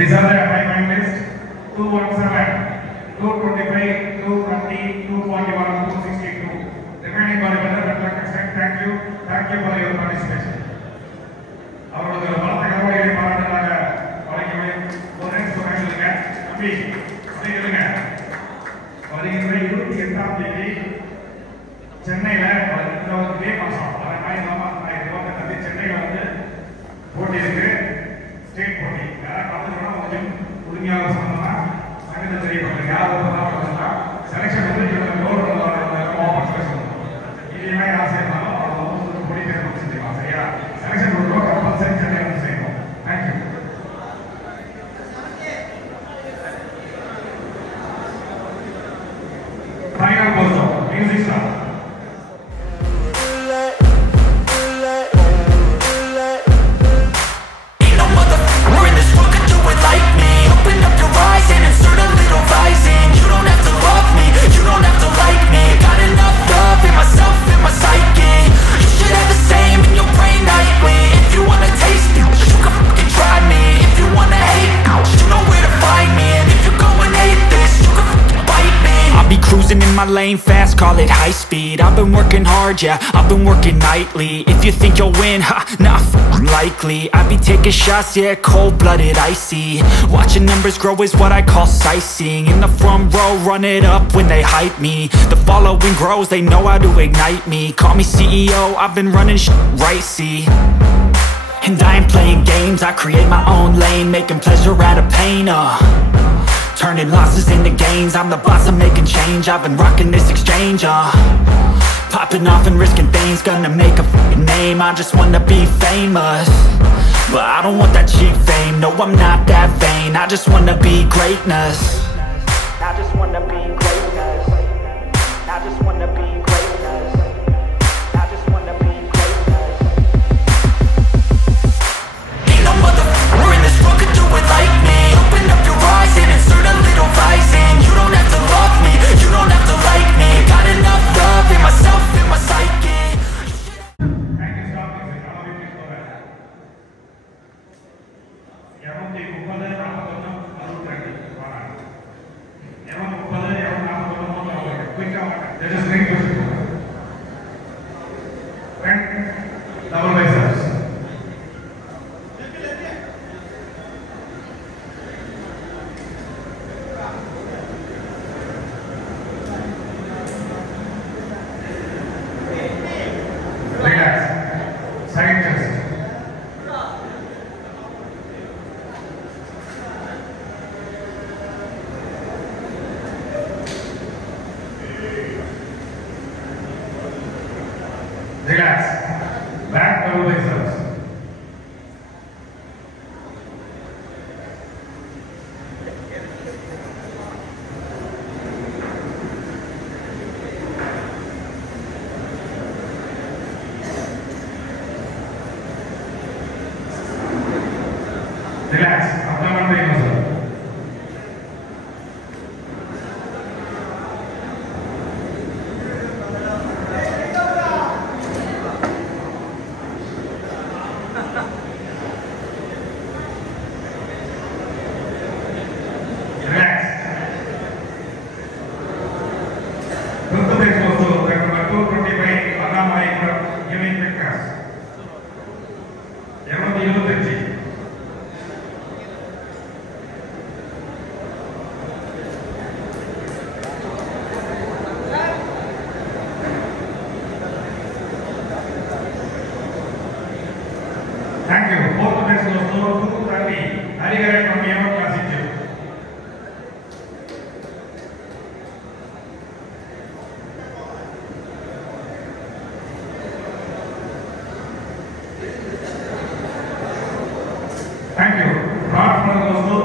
These are the time list: 217, 225, 230, 241, 262. Remaining மே மாதம் சென்னையில் வந்து போட்டி இருக்கு, ஸ்டேட் போட்டி. யாராவது கலந்துக்கணும், கொஞ்சம் உரிமையாக சொன்னோம்னா சங்கத்தில் தெரியப்படுது. யாராவது செலெக்ஷன் வந்து ஓப்பன் செலெக்ஷன் இதே யார் செய்யணும் அவங்க போட்டி தேர்வு செஞ்சுக்கலாம். சரியா? செலெக்ஷன் கொடுக்குறோம், கம்பல்சரி சென்னை வந்து செய்யணும். Thank you. Final post music star. Cruising in my lane fast, call it high speed. I've been working hard, yeah, I've been working nightly. If you think you'll win, ha, not likely. I be taking shots, yeah, cold-blooded, icy. Watching numbers grow is what I call sightseeing. In the front row, run it up when they hype me. The following grows, they know how to ignite me. Call me CEO, I've been running right, see. And I ain't playing games, I create my own lane, making pleasure out of pain, turning losses into gains. I'm the boss, I'm making change. I've been rocking this exchange, popping off and risking things. Gonna make a f***ing name. I just wanna be famous, but I don't want that cheap fame. No, I'm not that vain. I just wanna be greatness. I just wanna be greatness. I just wanna be greatness. I just wanna be greatness. Ain't no motherfucker in this world could do it like me. Open up your eyes and insert a little rising. You don't have to love me, you don't have to like me. Got enough love in myself, in my psyche. Double biceps. Relax. Back double biceps. Relax. Abdomen pain muscle. Thank you. Both the best of 230. Harigaran from Yemen Classic Gym. Thank you. Rod from Oslo,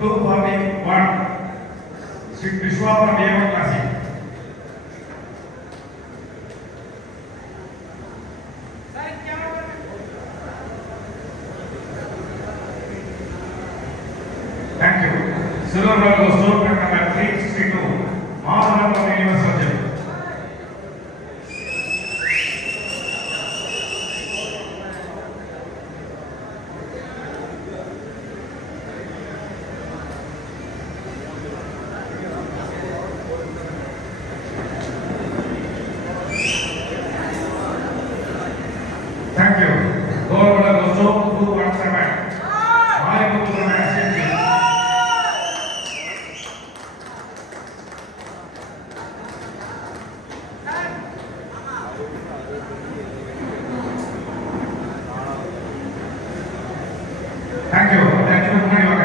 241. Sri Vishwa from Yemen Classic. Thank you. Silver medal goes to number 362. Marlon from Universal Gym. Thank you. Gold medal goes to 217. முன்னாடி